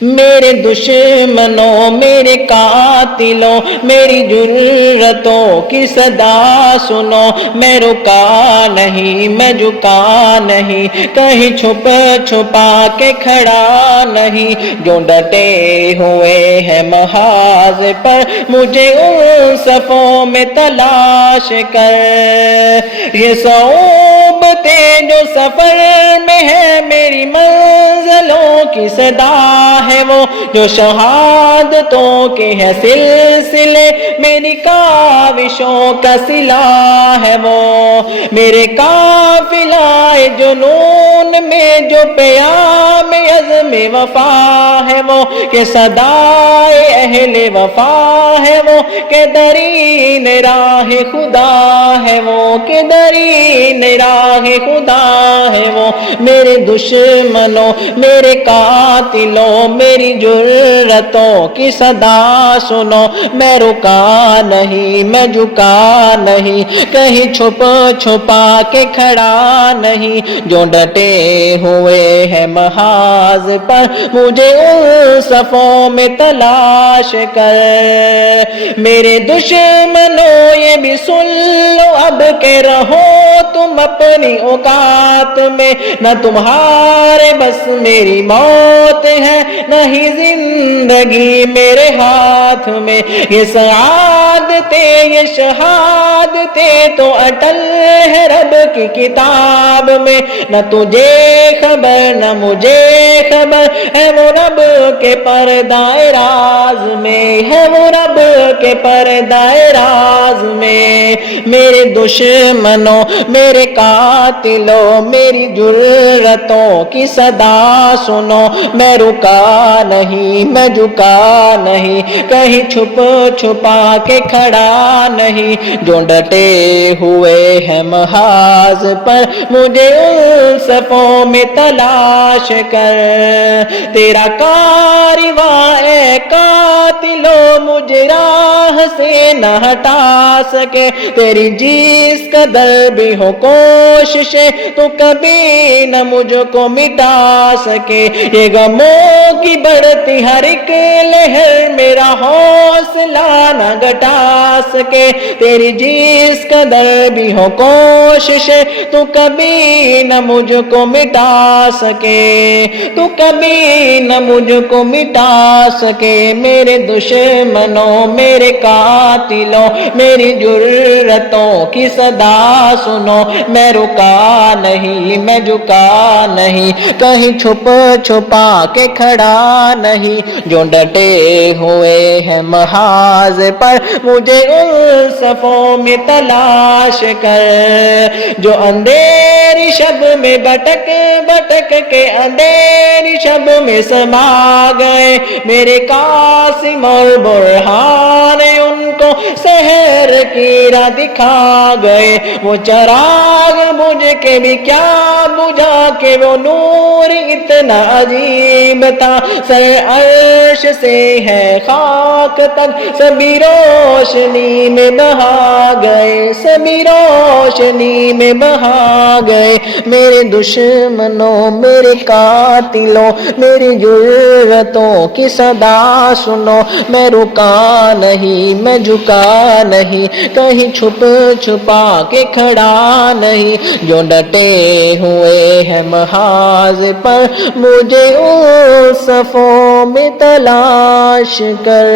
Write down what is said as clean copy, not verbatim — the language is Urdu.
میرے دشمنوں میرے قاتلوں میری جرتوں کی صدا سنو، میں رکا نہیں میں جھکا نہیں، کہیں چھپ چھپا کے کھڑا نہیں، جو ڈٹے ہوئے ہیں محاذ پر مجھے ان صفوں میں تلاش کر، یہ صعوبتیں جو سفر میں ہے میری منزلوں کی صدا ہے وہ، جو شہادتوں کے ہے سلسلے میری کاوشوں کا صلہ ہے وہ، میرے قافلہ جنون میں جو پیام عزم وفا ہے وہ، کہ صدائے اہل وفا ہے وہ، کہ درین راہ خدا ہے وہ، کہ درین راہ خدا ہے وہ، میرے دشمنوں میرے قاتلوں میری جرتوں کی صدا سنو، میں رکا نہیں میں جھکا نہیں، کہیں چھپ چھپا کے کھڑا نہیں، جو ڈٹے ہوئے ہیں محاذ پر مجھے ان صفوں میں تلاش کر، میرے دشمنوں یہ بھی سن لو اب کہ رہو تم اپنی اوقات میں، نہ تمہارے بس میری موت ہے نہ ہی زندگی میرے ہاتھ میں، یہ سعادتیں یہ شہادتیں تو اٹل ہے رب کی کتاب میں، نہ تجھے خبر نہ مجھے خبر ہے وہ رب کے پردہ راز میں، ہے وہ رب کے پردہ راز میں، میرے دشمنوں میرے قاتلوں میری جرتوں کی صدا سنو، میں رکا نہیں میں جھکا نہیں، کہیں چھپ چھپا کے کھڑا نہیں، جو ڈٹے ہوئے ہیں محاذ پر مجھے ان صفوں میں تلاش کر، تیرا کارواں اے قاتلو مجھے راہ سے نہ ہٹا سکے، تیری جس قدر بھی ہو کوششیں تو کبھی نہ مجھ کو مٹا سکے، یہ غموں کی بڑھتی ہر ایک لہر میرا حوصلہ نہ گھٹا سکے، تیری جس قدر بھی ہو کوششیں تو کبھی نہ مجھ کو مٹا سکے، تو کبھی نہ مجھ کو مٹا سکے، میرے دشمنوں میرے قاتلوں میری جرتوں کی صدا سنو، میں رکا نہیں میں جھکا نہیں، کہیں چھپ چھپا کے کھڑا نہیں، جو ڈٹے ہوئے ہیں محاذ پر مجھے ان صفوں میں تلاش کر، جو اندھیری شب میں بھٹک بھٹک کے اندھیری شب میں سما گئے، میرے قاسم اور برہان ان کو سحر کی راہ دکھا گئے، وہ چراغ بجھ کے بھی کیا بجھا کہ وہ نور اتنا عجیب تھا، سر عرش سے ہے خاک تک سبھی روشنی میں بہا گئے، سبھی روشنی میں بہا گئے، میرے دشمنوں میرے قاتلوں میری جرتوں کی صدا سنو، میں رکا نہیں میں جھکا نہیں، کہیں چھپ چھپا کے کھڑا نہیں، جو ڈٹے ہوئے ہیں محاذ پر مجھے ان صفوں میں تلاش کر۔